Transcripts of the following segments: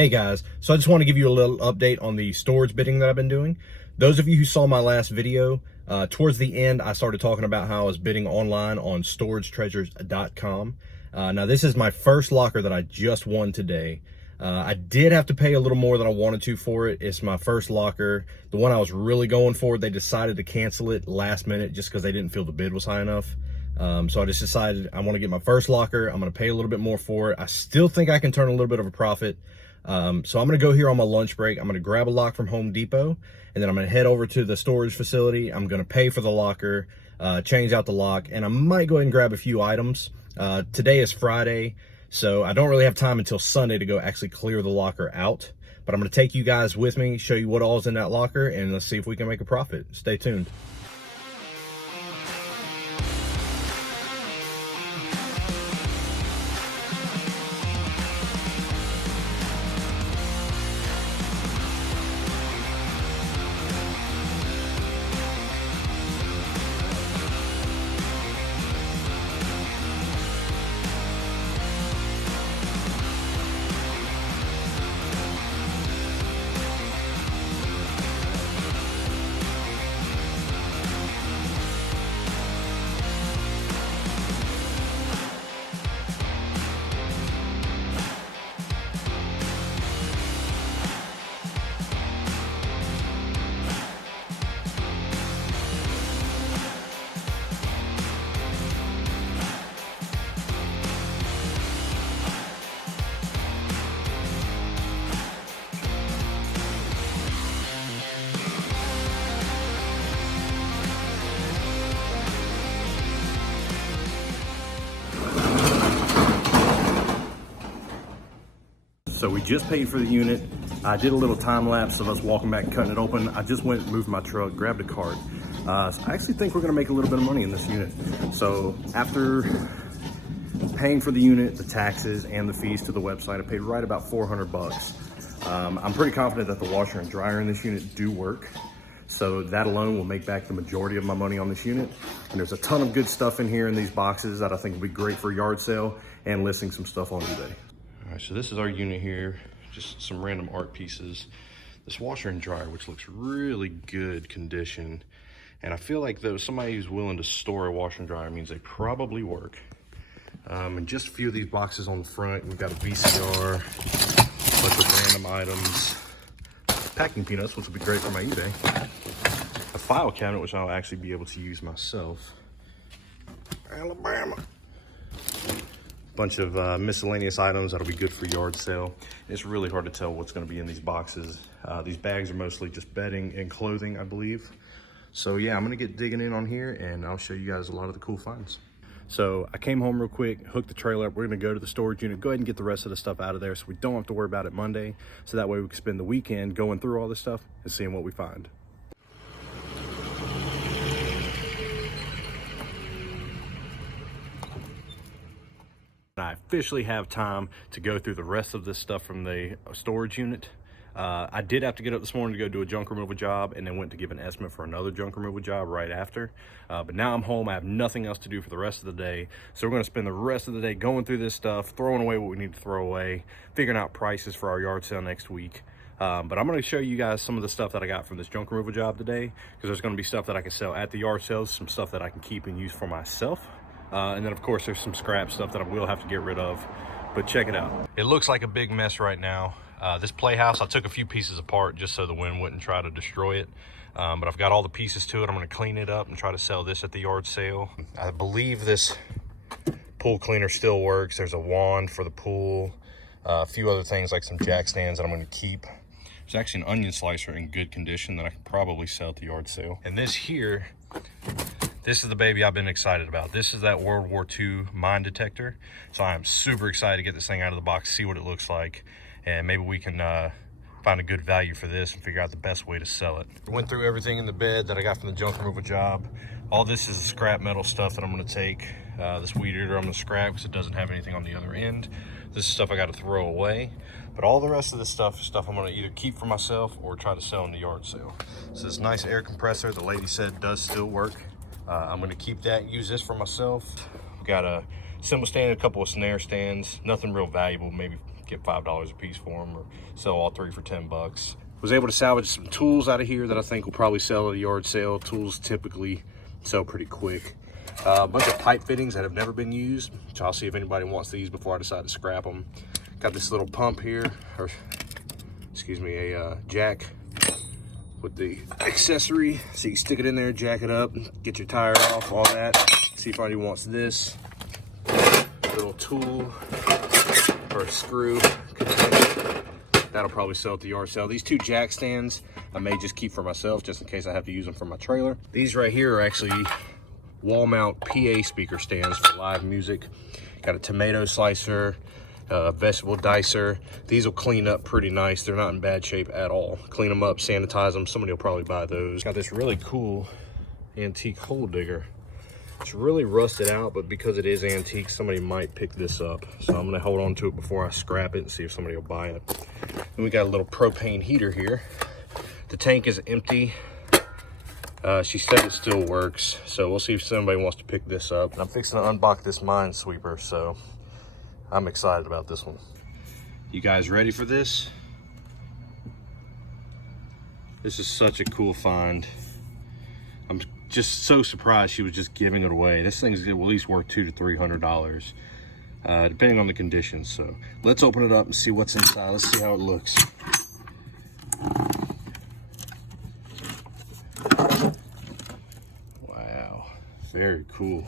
Hey guys, so I just want to give you a little update on the storage bidding that I've been doing. Those of you who saw my last video, towards the end I started talking about how I was bidding online on storagetreasures.com. Now this is my first locker that I just won today. I did have to pay a little more than I wanted to for it. It's my first locker. The one I was really going for, they decided to cancel it last minute just because they didn't feel the bid was high enough. So I just decided I want to get my first locker. I'm going to pay a little bit more for it. I still think I can turn a little bit of a profit. So I'm going to go here on my lunch break. I'm going to grab a lock from Home Depot, and then I'm going to head over to the storage facility. I'm going to pay for the locker, change out the lock, and I might go ahead and grab a few items. Today is Friday, so I don't really have time until Sunday to go actually clear the locker out. But I'm going to take you guys with me, show you what all's in that locker, and let's see if we can make a profit. Stay tuned. So we just paid for the unit. I did a little time lapse of us walking back and cutting it open. I just went, moved my truck, grabbed a cart. So I actually think we're gonna make a little bit of money in this unit. So after paying for the unit, the taxes, and the fees to the website, I paid right about 400 bucks. I'm pretty confident that the washer and dryer in this unit do work. So that alone will make back the majority of my money on this unit. And there's a ton of good stuff in here in these boxes that I think will be great for a yard sale and listing some stuff on eBay. All right, so this is our unit here, just some random art pieces. This washer and dryer, which looks really good condition. And I feel like though somebody who's willing to store a washer and dryer means they probably work. And just a few of these boxes on the front. We've got a VCR, a bunch of random items, packing peanuts, which will be great for my eBay. A file cabinet, which I'll actually be able to use myself. Alabama. Bunch of miscellaneous items that'll be good for yard sale. It's really hard to tell what's going to be in these boxes. These bags are mostly just bedding and clothing, I believe. So yeah, I'm going to get digging in on here and I'll show you guys a lot of the cool finds. So I came home real quick, hooked the trailer up. We're going to go to the storage unit, go ahead and get the rest of the stuff out of there so we don't have to worry about it Monday. So that way we can spend the weekend going through all this stuff and seeing what we find. I officially have time to go through the rest of this stuff from the storage unit. I did have to get up this morning to go do a junk removal job and then went to give an estimate for another junk removal job right after. But now I'm home, I have nothing else to do for the rest of the day. So we're gonna spend the rest of the day going through this stuff, throwing away what we need to throw away, figuring out prices for our yard sale next week. But I'm gonna show you guys some of the stuff that I got from this junk removal job today, because there's gonna be stuff that I can sell at the yard sales, some stuff that I can keep and use for myself. And then of course there's some scrap stuff that I will have to get rid of, but check it out. It looks like a big mess right now. This playhouse, I took a few pieces apart just so the wind wouldn't try to destroy it. But I've got all the pieces to it. I'm gonna clean it up and try to sell this at the yard sale. I believe this pool cleaner still works. There's a wand for the pool, a few other things like some jack stands that I'm gonna keep. There's actually an onion slicer in good condition that I could probably sell at the yard sale. And this here, this is the baby I've been excited about. This is that World War II mine detector. So I'm super excited to get this thing out of the box, see what it looks like, and maybe we can find a good value for this and figure out the best way to sell it. I went through everything in the bed that I got from the junk removal job. All this is the scrap metal stuff that I'm gonna take. This weed eater I'm gonna scrap because it doesn't have anything on the other end. This is stuff I gotta throw away. But all the rest of this stuff is stuff I'm gonna either keep for myself or try to sell in the yard sale. So this nice air compressor, the lady said does still work. I'm gonna keep that, use this for myself. Got a cymbal stand, a couple of snare stands, nothing real valuable, maybe get $5 a piece for them, or sell all 3 for 10 bucks. Was able to salvage some tools out of here that I think will probably sell at a yard sale. Tools typically sell pretty quick. A bunch of pipe fittings that have never been used, so I'll see if anybody wants these before I decide to scrap them. Got this little pump here, or excuse me, a jack with the accessory, so you stick it in there, jack it up, get your tire off, all that. See if anybody wants this little tool or a screw container. That'll probably sell at the yard sale. These 2 jack stands I may just keep for myself, just in case I have to use them for my trailer. These right here are actually wall mount PA speaker stands for live music. Got a tomato slicer, vegetable dicer. These will clean up pretty nice. They're not in bad shape at all. Clean them up, sanitize them. Somebody will probably buy those. Got this really cool antique hole digger. It's really rusted out, but because it is antique, somebody might pick this up. So I'm gonna hold on to it before I scrap it and see if somebody will buy it. And we got a little propane heater here. The tank is empty. She said it still works, so we'll see if somebody wants to pick this up. I'm fixing to unbox this minesweeper, so I'm excited about this one. You guys ready for this? This is such a cool find. I'm just so surprised she was just giving it away. This thing's at least worth $200 to $300, depending on the conditions. So let's open it up and see what's inside. Let's see how it looks. Wow, very cool.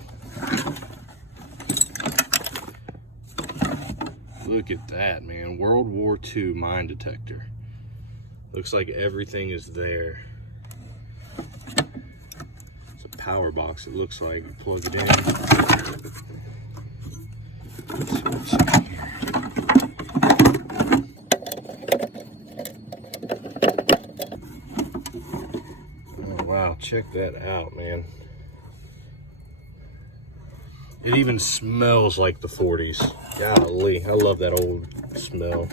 Look at that, man. World War II mine detector. Looks like everything is there. It's a power box, it looks like. You plug it in. Let's see what's in here. Oh, wow, check that out, man. It even smells like the 40s. Golly, I love that old smell.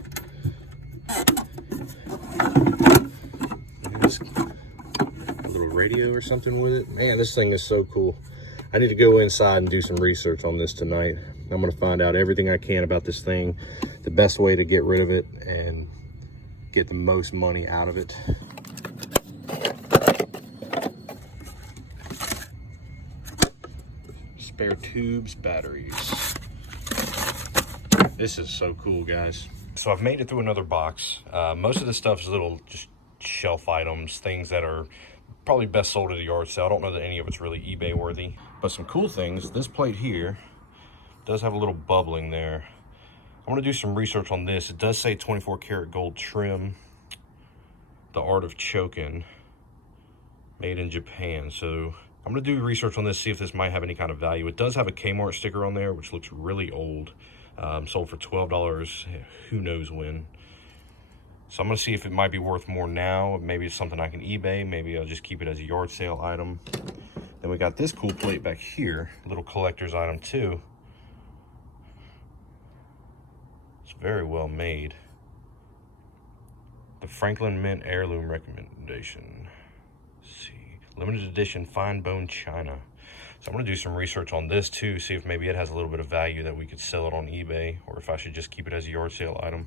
A little radio or something with it. Man, this thing is so cool. I need to go inside and do some research on this tonight. I'm gonna find out everything I can about this thing, the best way to get rid of it and get the most money out of it. Spare tubes, batteries. This is so cool, guys. So I've made it through another box. Most of this stuff is little just shelf items, things that are probably best sold at a yard sale. I don't know that any of it's really eBay worthy, but some cool things. This plate here does have a little bubbling there. I want to do some research on this. It does say 24 karat gold trim, the art of choking, made in Japan. So I'm gonna do research on this, see if this might have any kind of value. It does have a Kmart sticker on there, which looks really old. Sold for $12, who knows when. So I'm gonna see if it might be worth more now. Maybe it's something I can eBay. Maybe I'll just keep it as a yard sale item. Then we got this cool plate back here, little collector's item too. It's very well made. The Franklin Mint Heirloom Recommendation. Let's see, limited edition fine bone china. So I'm gonna do some research on this too, see if maybe it has a little bit of value that we could sell it on eBay, or if I should just keep it as a yard sale item.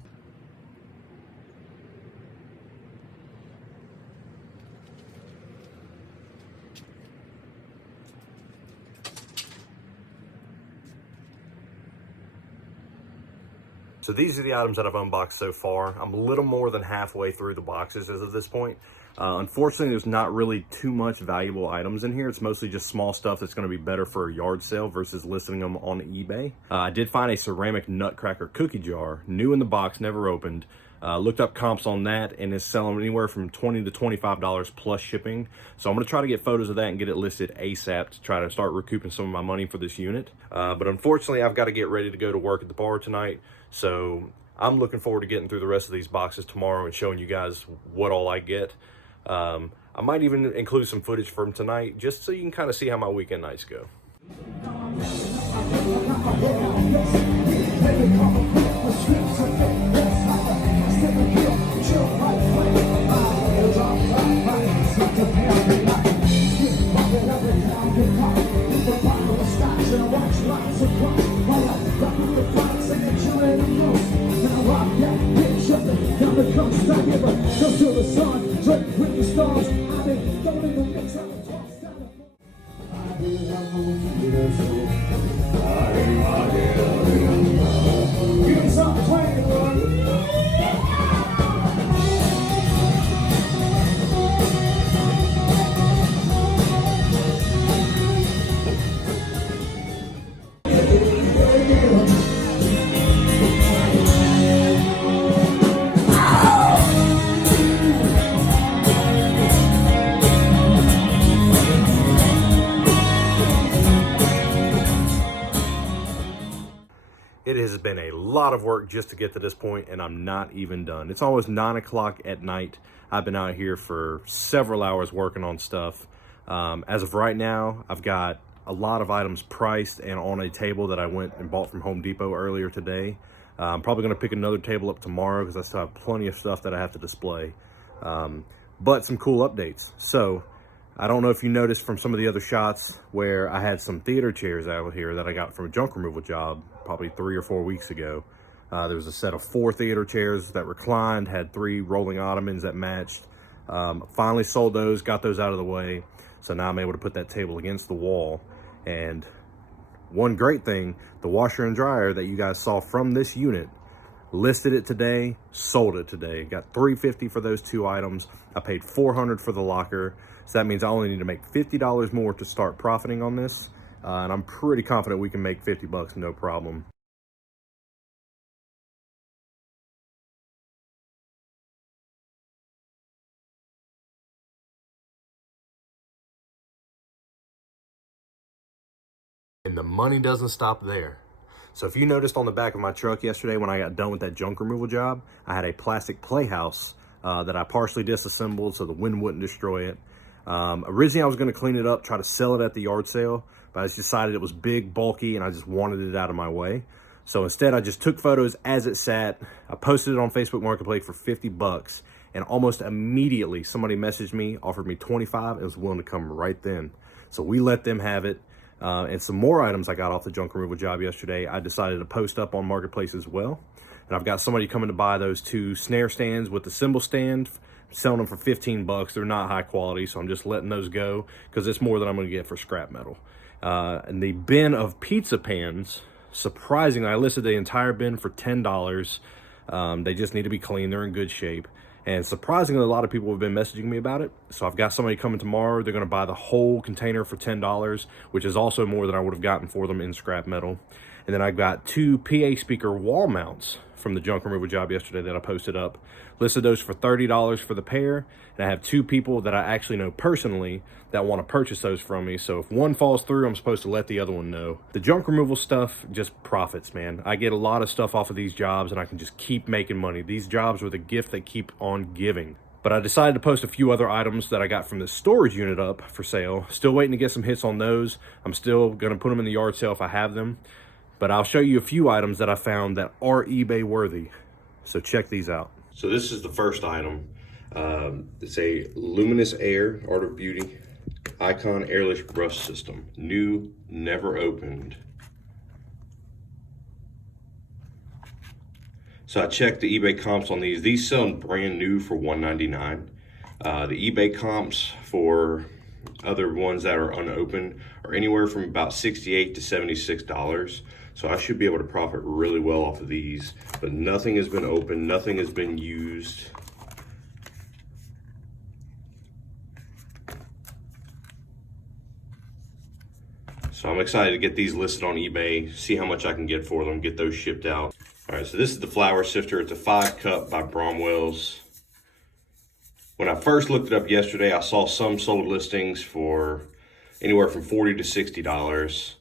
So these are the items that I've unboxed so far. I'm a little more than halfway through the boxes as of this point. Unfortunately, there's not really too much valuable items in here. It's mostly just small stuff that's going to be better for a yard sale versus listing them on eBay. I did find a ceramic nutcracker cookie jar, new in the box, never opened. Looked up comps on that, and it's selling anywhere from $20 to $25 plus shipping. So I'm going to try to get photos of that and get it listed ASAP to try to start recouping some of my money for this unit. But unfortunately, I've got to get ready to go to work at the bar tonight. So I'm looking forward to getting through the rest of these boxes tomorrow and showing you guys what all I get. I might even include some footage from tonight just so you can kind of see how my weekend nights go. Watch lots of It has been a lot of work just to get to this point, and I'm not even done. It's almost 9 o'clock at night. I've been out here for several hours working on stuff. As of right now, I've got a lot of items priced and on a table that I went and bought from Home Depot earlier today. I'm probably going to pick another table up tomorrow because I still have plenty of stuff that I have to display. But some cool updates. So I don't know if you noticed from some of the other shots where I had some theater chairs out here that I got from a junk removal job probably 3 or 4 weeks ago. There was a set of 4 theater chairs that reclined, had 3 rolling ottomans that matched. Finally sold those, got those out of the way. So now I'm able to put that table against the wall. And one great thing, the washer and dryer that you guys saw from this unit, listed it today, sold it today. Got $350 for those 2 items. I paid $400 for the locker. So that means I only need to make $50 more to start profiting on this. And I'm pretty confident we can make 50 bucks, no problem. And the money doesn't stop there. So if you noticed on the back of my truck yesterday when I got done with that junk removal job, I had a plastic playhouse that I partially disassembled so the wind wouldn't destroy it. Originally I was gonna clean it up, try to sell it at the yard sale, but I just decided it was big, bulky, and I just wanted it out of my way. So instead I just took photos as it sat. I posted it on Facebook Marketplace for 50 bucks, and almost immediately somebody messaged me, offered me 25, and was willing to come right then. So we let them have it. And some more items I got off the junk removal job yesterday, I decided to post up on Marketplace as well. And I've got somebody coming to buy those 2 snare stands with the cymbal stand, selling them for 15 bucks. They're not high quality, so I'm just letting those go because it's more than I'm gonna get for scrap metal. And the bin of pizza pans, surprisingly, I listed the entire bin for $10. They just need to be clean, they're in good shape. And surprisingly, a lot of people have been messaging me about it. So I've got somebody coming tomorrow. They're gonna buy the whole container for $10, which is also more than I would have gotten for them in scrap metal. And then I've got 2 PA speaker wall mounts from the junk removal job yesterday that I posted up. Listed those for $30 for the pair. And I have 2 people that I actually know personally that want to purchase those from me. So if one falls through, I'm supposed to let the other one know. The junk removal stuff just profits, man. I get a lot of stuff off of these jobs and I can just keep making money. These jobs are the gift that keep on giving. But I decided to post a few other items that I got from the storage unit up for sale. Still waiting to get some hits on those. I'm still gonna put them in the yard sale if I have them. But I'll show you a few items that I found that are eBay worthy. So check these out. So this is the first item. It's a Luminous Air Art of Beauty Icon Airless Brush System. New, never opened. So I checked the eBay comps on these. These sell brand new for $199. The eBay comps for other ones that are unopened are anywhere from about $68 to $76. So I should be able to profit really well off of these, but nothing has been opened, nothing has been used. So I'm excited to get these listed on eBay, see how much I can get for them, get those shipped out. All right, so this is the flour sifter. It's a 5-cup by Bromwell's. When I first looked it up yesterday, I saw some sold listings for anywhere from $40 to $60.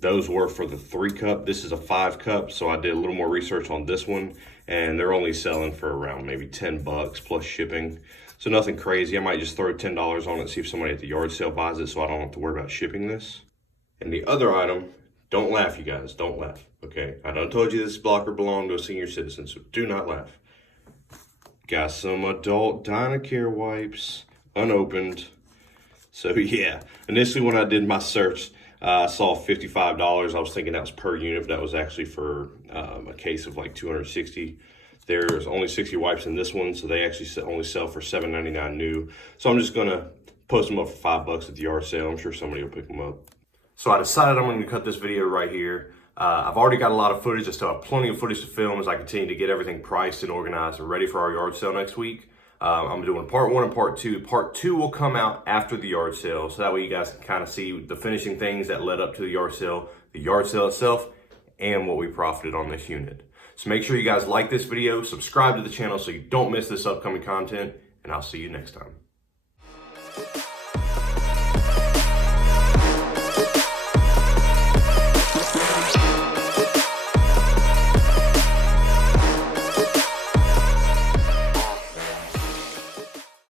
Those were for the 3-cup. This is a 5-cup, so I did a little more research on this one, and they're only selling for around maybe 10 bucks plus shipping. So nothing crazy. I might just throw $10 on it, see if somebody at the yard sale buys it so I don't have to worry about shipping this. And the other item, don't laugh, you guys, don't laugh, okay? I done told you this blocker belonged to a senior citizen, so do not laugh. Got some adult Dynacare wipes, unopened. So yeah, initially when I did my search, I saw $55. I was thinking that was per unit, but that was actually for a case of like 260. There's only 60 wipes in this one, so they actually only sell for $7.99 new. So I'm just gonna post them up for $5 at the yard sale. I'm sure somebody will pick them up. So I decided I'm going to cut this video right here. I've already got a lot of footage. I still have plenty of footage to film as I continue to get everything priced and organized and ready for our yard sale next week. I'm doing part 1 and part 2. Part 2 will come out after the yard sale, so that way you guys can kind of see the finishing things that led up to the yard sale itself, and what we profited on this unit. So make sure you guys like this video, subscribe to the channel so you don't miss this upcoming content, and I'll see you next time.